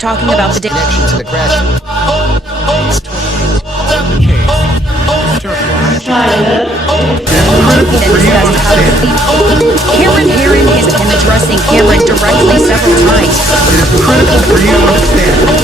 talking about the connection to the crash. Cameron Herrin has been addressing Cameron directly several times. It is critical for you to understand.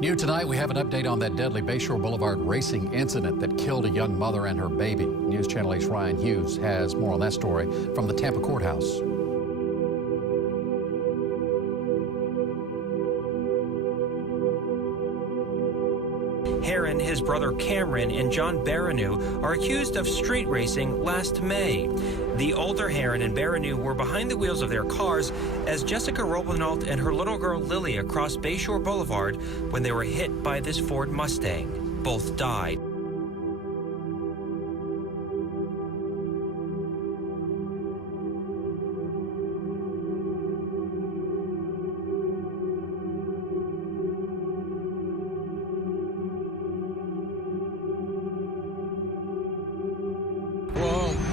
New tonight, we have an update on that deadly Bayshore Boulevard racing incident that killed a young mother and her baby. News Channel 8's Ryan Hughes has more on that story from the Tampa courthouse. Herrin, his brother Cameron, and John Baranu are accused of street racing last May. The older Herrin and Baranu were behind the wheels of their cars as Jessica-Raubenolt and her little girl Lilliya crossed Bayshore Boulevard when they were hit by this Ford Mustang. Both died.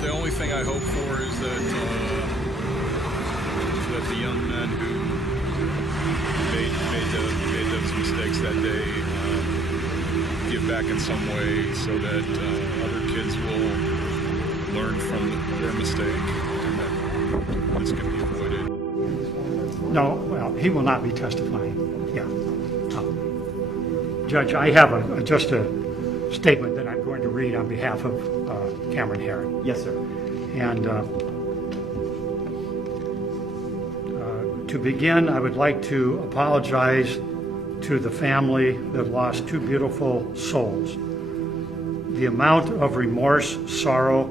The only thing I hope for is that the young men who made those mistakes that day give back in some way, so that other kids will learn from their mistake and that this can be avoided. No, well, he will not be testifying. Yeah. Judge, I have just a statement that I'm going to read on behalf of Cameron Herrin. Yes, sir. And to begin, I would like to apologize to the family that lost two beautiful souls. The amount of remorse, sorrow,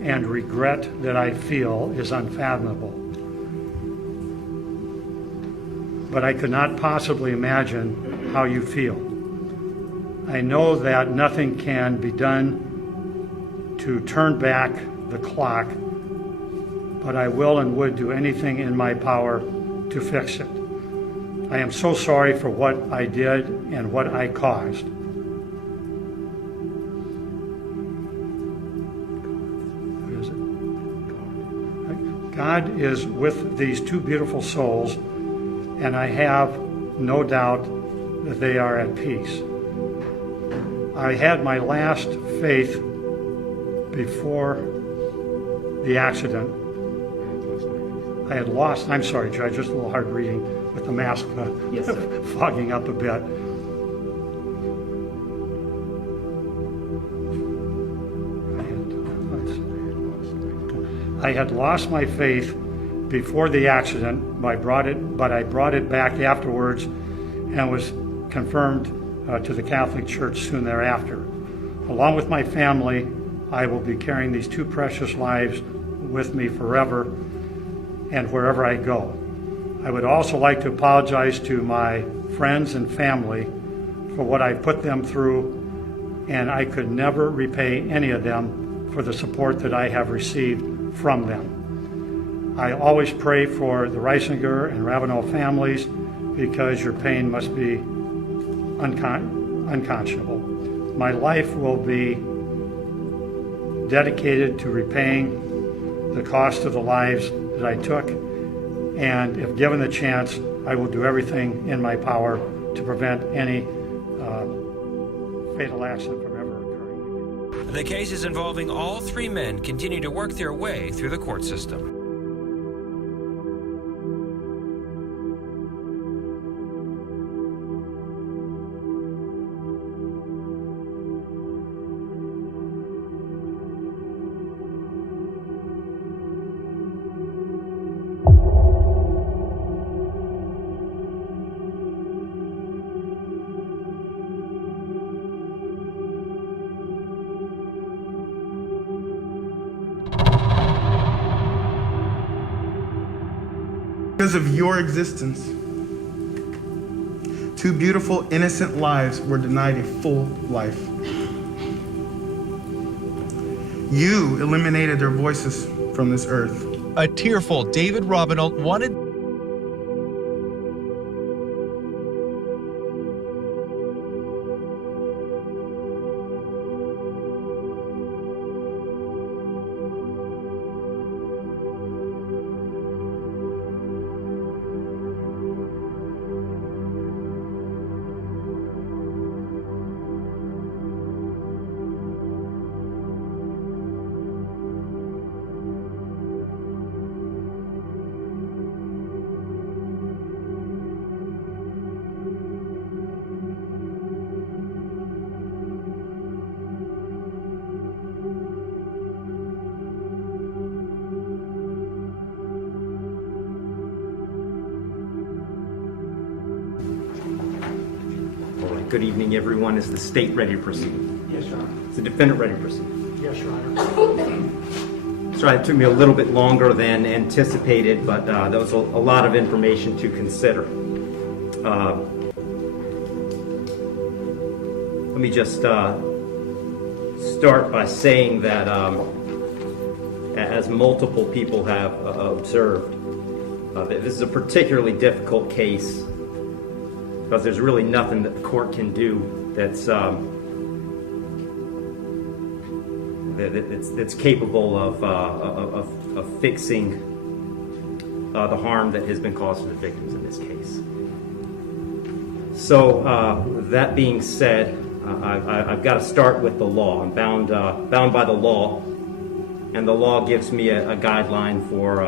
and regret that I feel is unfathomable. But I could not possibly imagine how you feel. I know that nothing can be done to turn back the clock, but I will and would do anything in my power to fix it. I am so sorry for what I did and what I caused. What is it? God is with these two beautiful souls, and I have no doubt that they are at peace. I had my last faith before the accident. I had lost, I'm sorry, Judge, just a little hard reading with the mask yes, fogging up a bit. I had lost my faith before the accident, but I brought it back afterwards and was confirmed to the Catholic Church soon thereafter. Along with my family, I will be carrying these two precious lives with me forever and wherever I go. I would also like to apologize to my friends and family for what I put them through, and I could never repay any of them for the support that I have received from them. I always pray for the Reisinger and Raubenolt families because your pain must be unconscionable. My life will be dedicated to repaying the cost of the lives that I took, and if given the chance, I will do everything in my power to prevent any fatal accident from ever occurring again. The cases involving all three men continue to work their way through the court system. Because of your existence, two beautiful, innocent lives were denied a full life. You eliminated their voices from this earth. A tearful David Raubenolt wanted Good evening, everyone. Is the state ready to proceed? Yes, Your Honor. Is the defendant ready to proceed? Yes, Your Honor. Sorry, it took me a little bit longer than anticipated, but there was a lot of information to consider. Let me just start by saying that as multiple people have observed, this is a particularly difficult case because there's really nothing that the court can do that's capable of fixing the harm that has been caused to the victims in this case. So that being said, I've got to start with the law. I'm bound by the law, and the law gives me a guideline for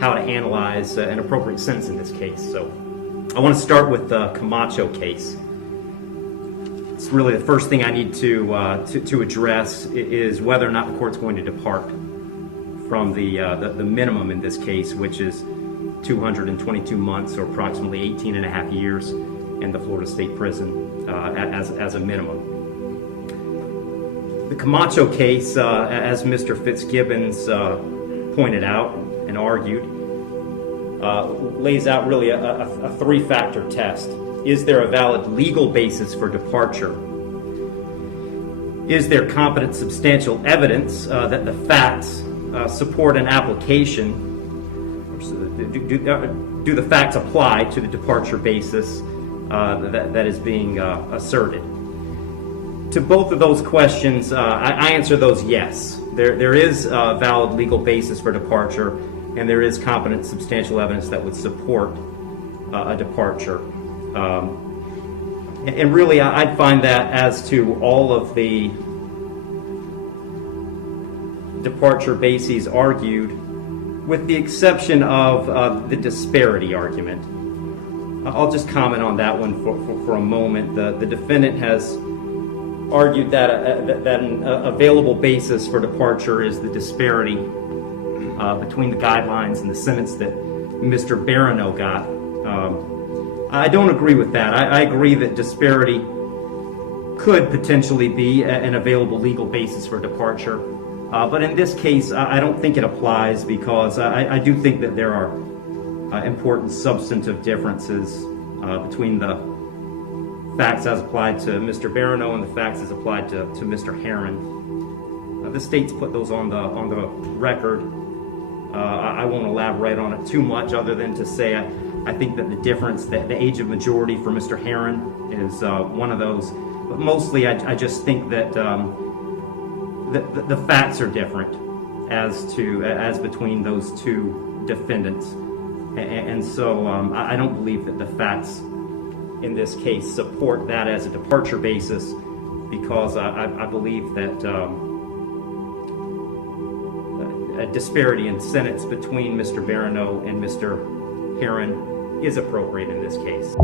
how to analyze an appropriate sentence in this case. So I want to start with the Camacho case. It's really the first thing I need to address is whether or not the court's going to depart from the minimum in this case, which is 222 months or approximately 18 and a half years in the Florida State Prison as a minimum. The Camacho case, as Mr. Fitzgibbons pointed out and argued, lays out really a three-factor test. Is there a valid legal basis for departure? Is there competent substantial evidence that the facts support an application? Do the facts apply to the departure basis that is being asserted? To both of those questions, I answer those yes. There is a valid legal basis for departure, and there is competent substantial evidence that would support a departure. And really, I'd find that as to all of the departure bases argued, with the exception of the disparity argument. I'll just comment on that one for a moment. The defendant has argued that an available basis for departure is the disparity between the guidelines and the sentence that Mr. Barano got. I don't agree with that. I agree that disparity could potentially be an available legal basis for departure. But in this case, I don't think it applies because I do think that there are important substantive differences between the facts as applied to Mr. Barano and the facts as applied to Mr. Herrin. The state's put those on the record. I won't elaborate on it too much other than to say I think that the difference, the age of majority for Mr. Herrin is one of those. But mostly I just think that the facts are different as between those two defendants. And so I don't believe that the facts in this case support that as a departure basis, because I believe that a disparity in sentence between Mr. Barano and Mr. Herrin is appropriate in this case.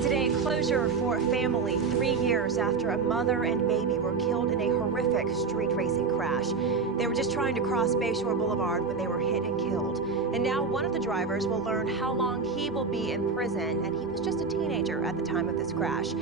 Today, closure for a family 3 years after a mother and baby were killed in a horrific street racing crash. They were just trying to cross Bayshore Boulevard when they were hit and killed. And now one of the drivers will learn how long he will be in prison, and he was just a teenager at the time of this crash.